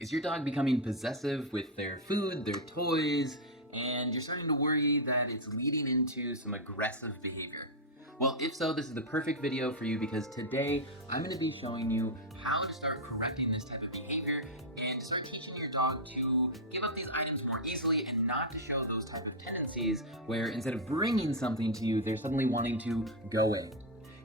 Is your dog becoming possessive with their food, their toys, and you're starting to worry that it's leading into some aggressive behavior? Well, if so, this is the perfect video for you because today I'm going to be showing you how to start correcting this type of behavior and to start teaching your dog to give up these items more easily and not to show those type of tendencies where instead of bringing something to you, they're suddenly wanting to go away.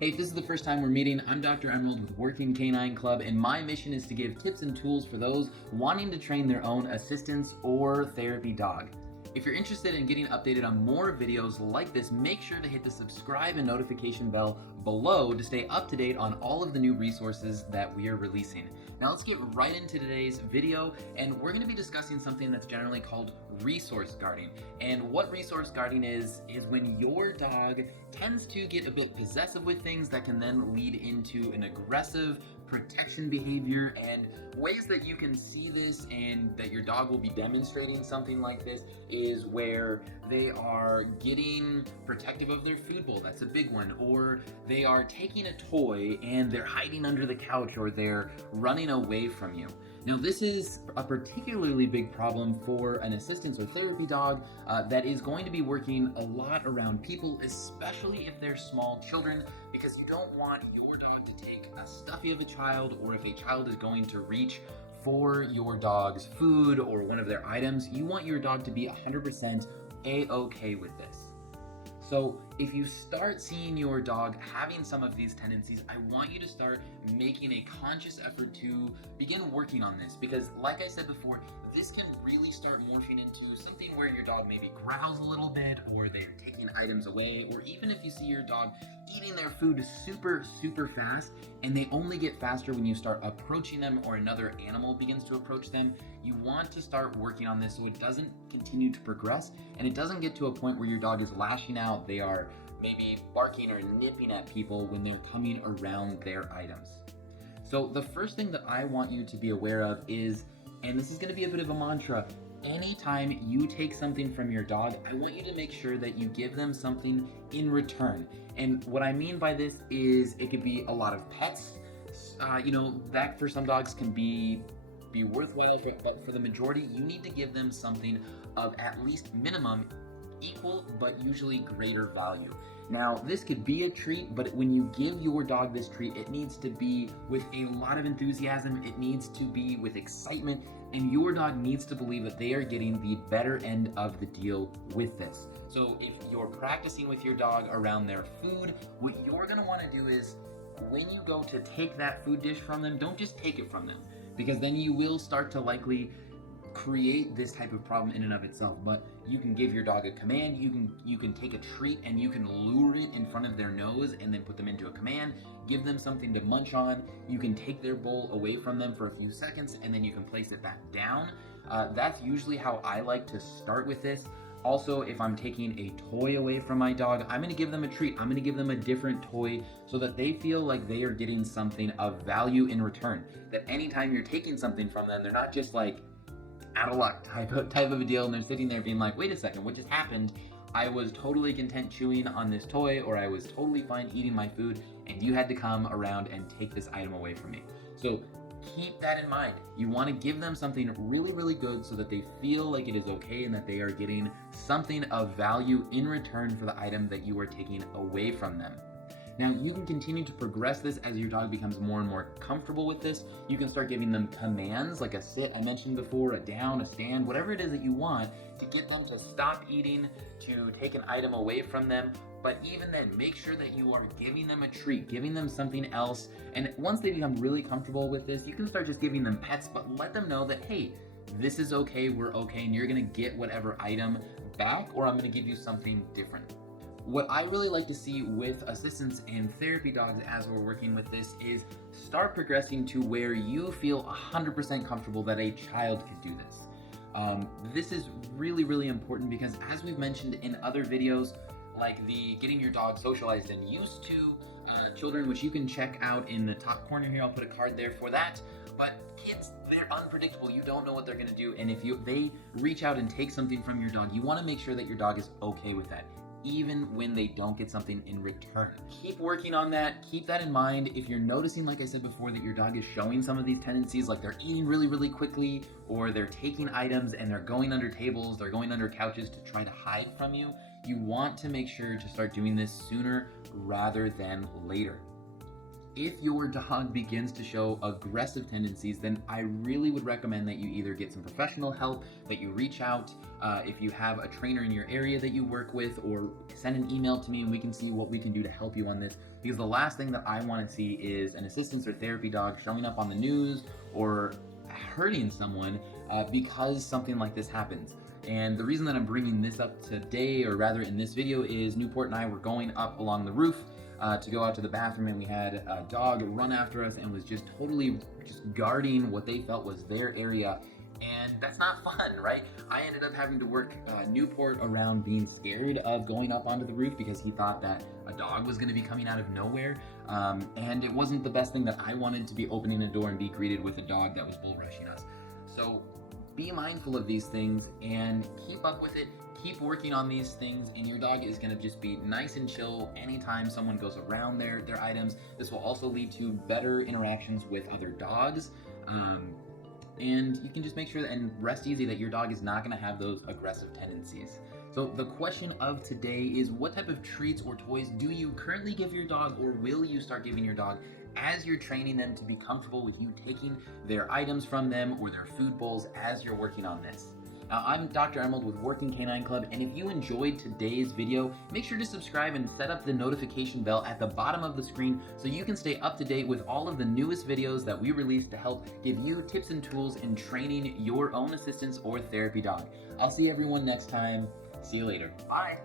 Hey, if this is the first time we're meeting, I'm Dr. Emerald with Working Canine Club, and my mission is to give tips and tools for those wanting to train their own assistance or therapy dog. If you're interested in getting updated on more videos like this, make sure to hit the subscribe and notification bell below to stay up to date on all of the new resources that we are releasing. Now let's get right into today's video, and we're going to be discussing something that's generally called resource guarding. And what resource guarding is when your dog tends to get a bit possessive with things that can then lead into an aggressive protection behavior. And ways that you can see this and that your dog will be demonstrating something like this is where they are getting protective of their food bowl. That's a big one. Or they are taking a toy and they're hiding under the couch, or they're running away from you. Now, this is a particularly big problem for an assistance or therapy dog that is going to be working a lot around people, especially if they're small children, because you don't want your dog to take a stuffy of a child, or if a child is going to reach for your dog's food or one of their items, you want your dog to be 100% A-okay with this. So if you start seeing your dog having some of these tendencies, I want you to start making a conscious effort to begin working on this, because like I said before, this can really start morphing into something where your dog maybe growls a little bit, or they're taking items away, or even if you see your dog eating their food super fast, and they only get faster when you start approaching them or another animal begins to approach them, you want to start working on this so it doesn't continue to progress and it doesn't get to a point where your dog is lashing out, they are maybe barking or nipping at people when they're coming around their items. So the first thing that I want you to be aware of is, and this is going to be a bit of a mantra, anytime you take something from your dog, I want you to make sure that you give them something in return. And what I mean by this is it could be a lot of pets. That for some dogs can be worthwhile, but for the majority, you need to give them something of at least minimum equal but usually greater value. Now, this could be a treat, but when you give your dog this treat, it needs to be with a lot of enthusiasm, it needs to be with excitement, and your dog needs to believe that they are getting the better end of the deal with this. So if you're practicing with your dog around their food, what you're gonna wanna do is, when you go to take that food dish from them, don't just take it from them, because then you will start to likely create this type of problem in and of itself. But you can give your dog a command, you can take a treat and you can lure it in front of their nose and then put them into a command, give them something to munch on, you can take their bowl away from them for a few seconds and then you can place it back down. That's usually how I like to start with this. Also, if I'm taking a toy away from my dog, I'm gonna give them a treat. I'm gonna give them a different toy so that they feel like they are getting something of value in return. That anytime you're taking something from them, they're not just like out of luck type of a deal, and they're sitting there being like, wait a second, what just happened? I was totally content chewing on this toy, or I was totally fine eating my food, and you had to come around and take this item away from me. So keep that in mind. You want to give them something really good so that they feel like it is okay and that they are getting something of value in return for the item that you are taking away from them. Now, you can continue to progress this as your dog becomes more and more comfortable with this. You can start giving them commands like a sit, I mentioned before, a down, a stand, whatever it is that you want to get them to stop eating, to take an item away from them. But even then, make sure that you are giving them a treat, giving them something else. And once they become really comfortable with this, you can start just giving them pets, but let them know that, hey, this is okay, we're okay, and you're gonna get whatever item back, or I'm gonna give you something different. What I really like to see with assistants and therapy dogs as we're working with this is start progressing to where you feel 100% comfortable that a child could do this. This is really important because, as we've mentioned in other videos, like the getting your dog socialized and used to children, which you can check out in the top corner here, I'll put a card there for that. But kids, they're unpredictable. You don't know what they're gonna do, and if they reach out and take something from your dog, you wanna make sure that your dog is okay with that. even when they don't get something in return. Keep working on that. Keep that in mind. If you're noticing, like I said before, that your dog is showing some of these tendencies, like they're eating really, really quickly, or they're taking items and they're going under tables, they're going under couches to try to hide from you, you want to make sure to start doing this sooner rather than later. If your dog begins to show aggressive tendencies, then I really would recommend that you either get some professional help, that you reach out, if you have a trainer in your area that you work with, or send an email to me and we can see what we can do to help you on this. Because the last thing that I want to see is an assistance or therapy dog showing up on the news or hurting someone because something like this happens. And the reason that I'm bringing this up today, or rather in this video, is Newport and I were going up along the roof to go out to the bathroom, and we had a dog run after us and was just totally guarding what they felt was their area, and that's not fun, right? I ended up having to work Newport around being scared of going up onto the roof because he thought that a dog was going to be coming out of nowhere, and it wasn't the best thing that I wanted to be opening a door and be greeted with a dog that was bull rushing us. So be mindful of these things and keep up with it. Keep working on these things, and your dog is going to just be nice and chill anytime someone goes around their items. This will also lead to better interactions with other dogs, and you can just make sure and rest easy that your dog is not going to have those aggressive tendencies. So the question of today is, what type of treats or toys do you currently give your dog, or will you start giving your dog as you're training them to be comfortable with you taking their items from them or their food bowls as you're working on this? Now, I'm Dr. Emerald with Working Canine Club, and if you enjoyed today's video, make sure to subscribe and set up the notification bell at the bottom of the screen so you can stay up to date with all of the newest videos that we release to help give you tips and tools in training your own assistance or therapy dog. I'll see everyone next time. See you later. Bye.